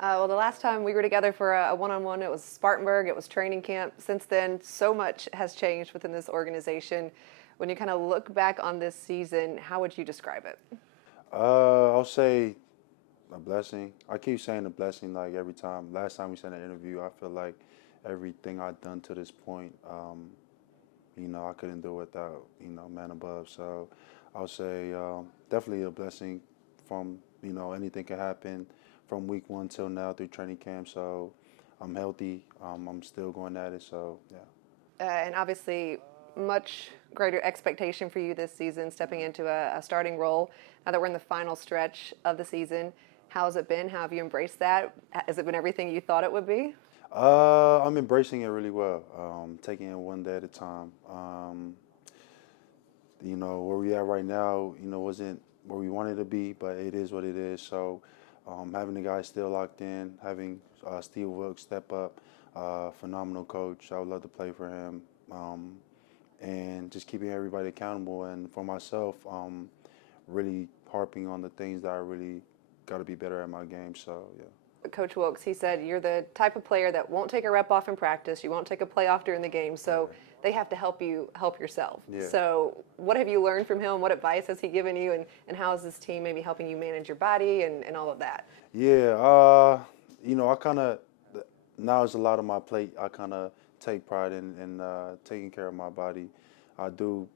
Well, the last time we were together for a one-on-one, it was Spartanburg. It was training camp. Since then, so much has changed within this organization. When you kind of look back on this season, how would you describe it? I'll say a blessing. I keep saying a blessing like every time. Last time we sent an interview, I feel like everything I've done to this point, I couldn't do without, man above. So I'll say definitely a blessing from, anything can happen from week one till now through training camp. So I'm healthy. I'm still going at it. So, yeah. And obviously, much greater expectation for you this season, stepping into a starting role. Now that we're in the final stretch of the season, how has it been? How have you embraced that? Has it been everything you thought it would be? I'm embracing it really well, taking it one day at a time. Where we at right now, wasn't where we wanted to be, but it is what it is. So having the guys still locked in, having Steve Wilkes step up, phenomenal coach. I would love to play for him. And just keeping everybody accountable. And for myself, really harping on the things that I really got to be better at my game. So, yeah. Coach Wilkes, he said, you're the type of player that won't take a rep off in practice. You won't take a play off during the game. So they have to help you help yourself. Yeah. So what have you learned from him? What advice has he given you? And how is this team maybe helping you manage your body and all of that? Yeah, I kind of, now it's a lot on my plate. I kind of take pride in taking care of my body. I don't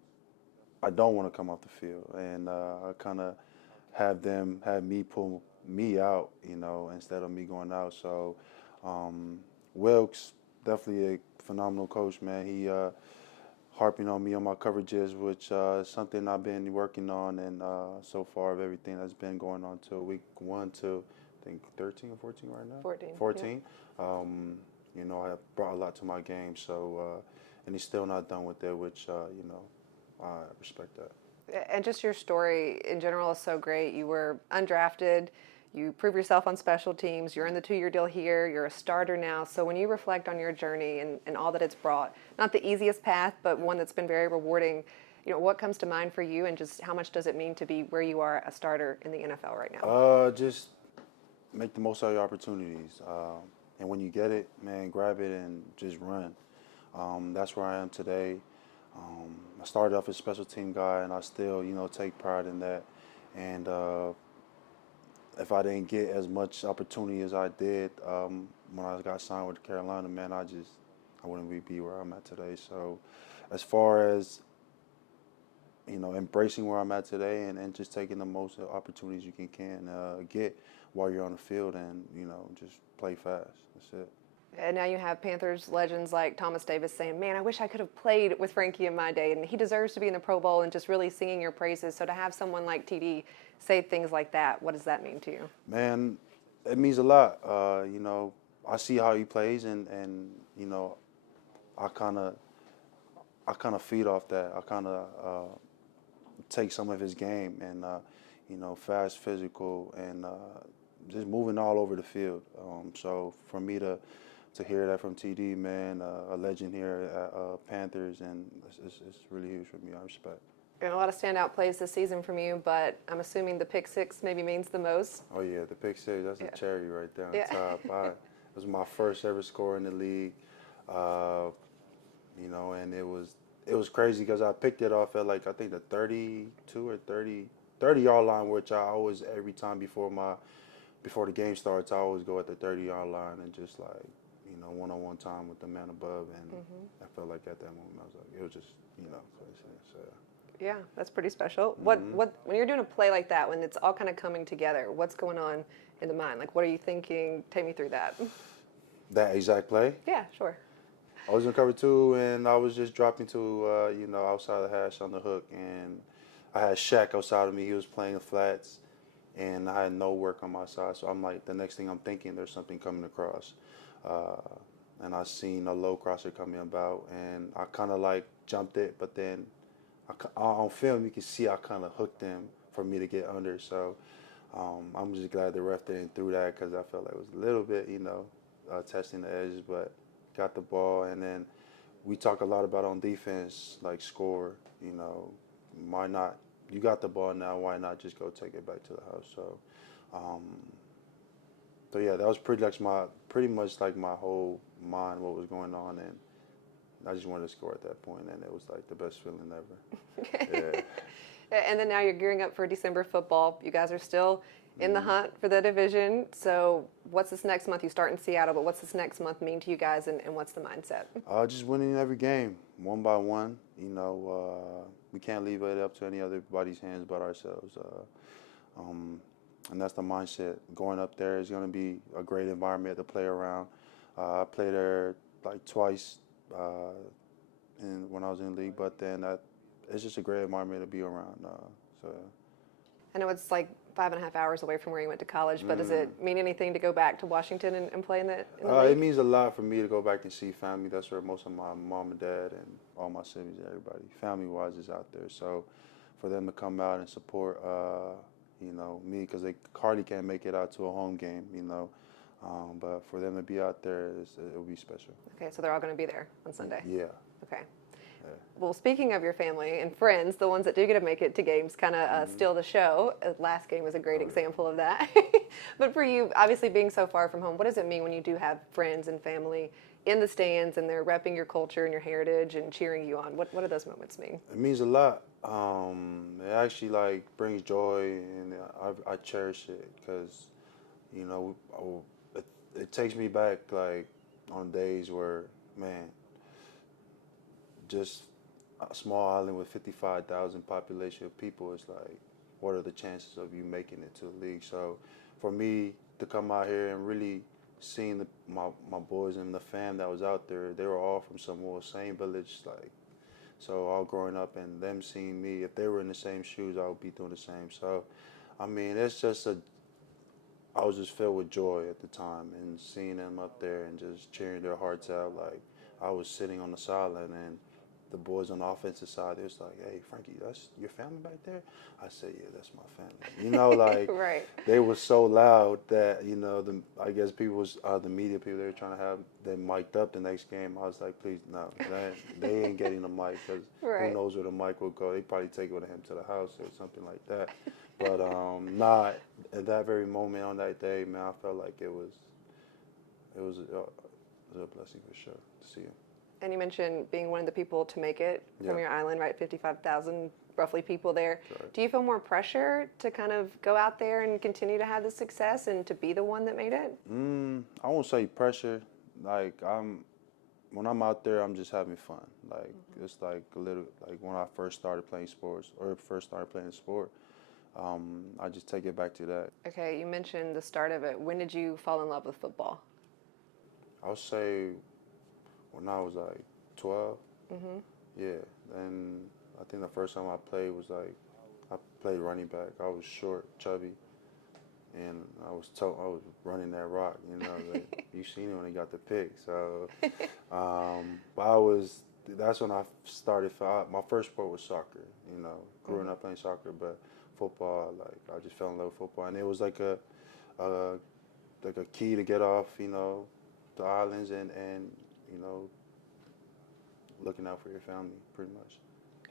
want to come off the field. And I kind of have me pull me out, instead of me going out. So Wilkes, definitely a phenomenal coach, man. He harping on me on my coverages, which is something I've been working on, and so far of everything that's been going on till week 1 to I think 13 or 14 right now. 14. 14. Yeah. I have brought a lot to my game, so and he's still not done with it, which I respect that. And just your story in general is so great. You were undrafted. You prove yourself on special teams. You're in the 2-year deal here. You're a starter now. So when you reflect on your journey and all that it's brought, not the easiest path, but one that's been very rewarding, what comes to mind for you, and just how much does it mean to be where you are, a starter in the NFL right now? Just make the most out of your opportunities. And when you get it, man, grab it and just run. That's where I am today. I started off as a special team guy, and I still, take pride in that. And if I didn't get as much opportunity as I did when I got signed with Carolina, man, I wouldn't be where I'm at today. So as far as, embracing where I'm at today and just taking the most opportunities you can get while you're on the field and, just play fast. That's it. And now you have Panthers legends like Thomas Davis saying, man, I wish I could have played with Frankie in my day. And he deserves to be in the Pro Bowl, and just really singing your praises. So to have someone like TD say things like that, what does that mean to you? Man, it means a lot. I see how he plays, and I kind of feed off that. I kind of take some of his game and, fast, physical, and just moving all over the field. So for me to hear that from TD, man, a legend here at Panthers, and it's really huge for me. I respect. And a lot of standout plays this season from you, but I'm assuming the pick six maybe means the most. Oh yeah, the pick six, that's a cherry right there on top. It was my first ever score in the league, and it was crazy because I picked it off at I think the 32 or 30-yard line, which I always, every time before the game starts, I always go at the 30-yard line and just one-on-one time with the man above, and I felt like at that moment I was like, it was just, so. Yeah, that's pretty special. What when you're doing a play like that, when it's all kind of coming together, what's going on in the mind? What are you thinking? Take me through that. That exact play? Yeah, sure. I was in cover 2, and I was just dropping to, outside the hash on the hook, and I had Shaq outside of me. He was playing the flats, and I had no work on my side. So I'm like, the next thing I'm thinking, there's something coming across. And I seen a low crosser coming about, and I kind of jumped it, but then on film you can see I kind of hooked him for me to get under. So I'm just glad the ref didn't throw that, because I felt like it was a little bit, testing the edges, but got the ball. And then we talk a lot about on defense, score, why not? You got the ball now, why not just go take it back to the house? So So yeah, that was pretty much like my whole mind, what was going on, and I just wanted to score at that point, and it was like the best feeling ever. Yeah. And then now you're gearing up for December football. You guys are still in the hunt for the division. So what's this next month? You start in Seattle, but what's this next month mean to you guys, and what's the mindset? Just winning every game, one by one. You know, we can't leave it up to anybody's hands but ourselves. And that's the mindset. Going up there is going to be a great environment to play around. I played there like twice when I was in the league, but then it's just a great environment to be around. So. I know it's like 5.5 hours away from where you went to college, but does it mean anything to go back to Washington and play in the league? It means a lot for me to go back and see family. That's where most of my mom and dad and all my siblings, everybody, family-wise, is out there. So for them to come out and support, you know, me, because they hardly can't make it out to a home game, you know. But for them to be out there, it'll be special. Okay, so they're all going to be there on Sunday? Yeah. Okay. Yeah. Well, speaking of your family and friends, the ones that do get to make it to games kind of steal the show. Last game was a great example of that. But for you, obviously being so far from home, what does it mean when you do have friends and family in the stands and they're repping your culture and your heritage and cheering you on? What do those moments mean? It means a lot. It actually like brings joy, and I cherish it because, you know, it takes me back like on days where, man, just a small island with 55,000 population of people is like, what are the chances of you making it to the league? So for me to come out here and really seeing my boys and the fam that was out there, they were all from Samoa, same village, like, so all growing up, and them seeing me, if they were in the same shoes, I would be doing the same. So, I mean, it's just I was just filled with joy at the time, and seeing them up there and just cheering their hearts out. Like, I was sitting on the sideline, and the boys on the offensive side, they was like, "Hey, Frankie, that's your family back there?" I said, "Yeah, that's my family." You know, like, right. They were so loud that, you know, I guess people, the media people, they were trying to have them mic'd up the next game. I was like, please, no, they ain't getting the mic, because right. who knows where the mic will go. They probably take it with him to the house or something like that. But not at that very moment on that day, man, I felt like it was a blessing for sure to see him. And you mentioned being one of the people to make it from your island, right? 55,000 roughly people there. Right. Do you feel more pressure to kind of go out there and continue to have the success and to be the one that made it? I won't say pressure. Like, when I'm out there, I'm just having fun. Like, it's like a little, like when I first started playing sports, or first started playing a sport, I just take it back to that. Okay, you mentioned the start of it. When did you fall in love with football? I'll say when I was like 12. Yeah. And I think the first time I played was like, I played running back. I was short, chubby, and I was running that rock. You know, like, you seen it when he got the pick. So, but that's when I started. My first sport was soccer. You know, growing up playing soccer, but football, like, I just fell in love with football, and it was like a key to get off, you know, the islands and you know, looking out for your family, pretty much.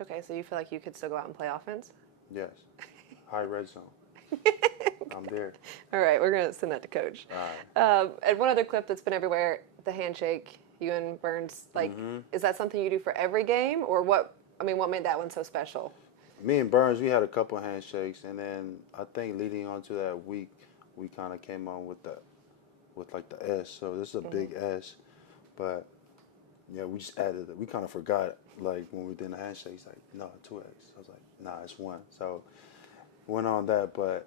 Okay, so you feel like you could still go out and play offense? Yes. High red zone. I'm there. All right, we're going to send that to Coach. All right. And one other clip that's been everywhere, the handshake, you and Burns, like, is that something you do for every game? Or what made that one so special? Me and Burns, we had a couple of handshakes, and then I think leading on to that week, we kind of came on with like the S. So this is a big S, but yeah, we just added it. We kind of forgot, like, when we did the handshake, it's like, no, 2X. I was like, nah, it's 1. So went on that, but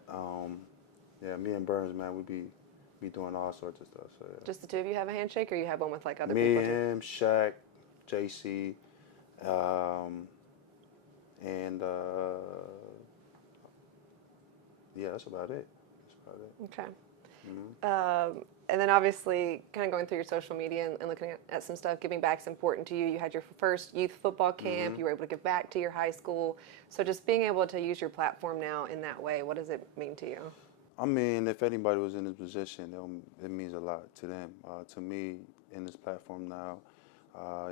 yeah, me and Burns, man, we be doing all sorts of stuff. So yeah. Just the two of you have a handshake, or you have one with like other me, people? Me, him, Shaq, JC, and yeah, that's about it. Okay. And then obviously, kind of going through your social media and looking at some stuff, giving back is important to you. You had your first youth football camp. You were able to give back to your high school. So just being able to use your platform now in that way, what does it mean to you? I mean, if anybody was in this position, it means a lot to them. To me, in this platform now,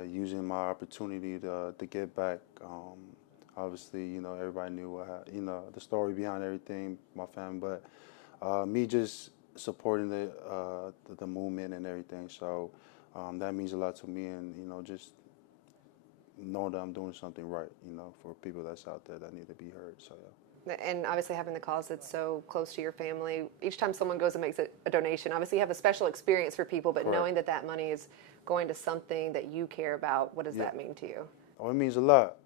using my opportunity to give back. Obviously, you know, everybody knew the story behind everything, my family, but me just supporting the movement and everything. So that means a lot to me, and just know that I'm doing something right. For people that's out there that need to be heard. So yeah. And obviously having the cause that's so close to your family, each time someone goes and makes a donation, obviously you have a special experience for people, but Correct. knowing that that money is going to something that you care about, what does that mean to you? Oh, it means a lot.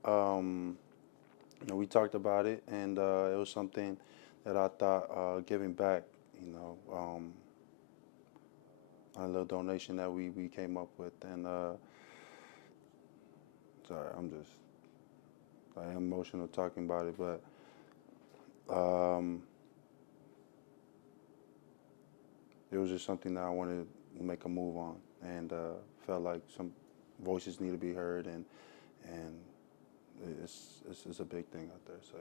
We talked about it, and it was something that I thought giving back, a little donation that we came up with. And sorry, I am emotional talking about it, but it was just something that I wanted to make a move on, and felt like some voices need to be heard, and it's a big thing out there. So.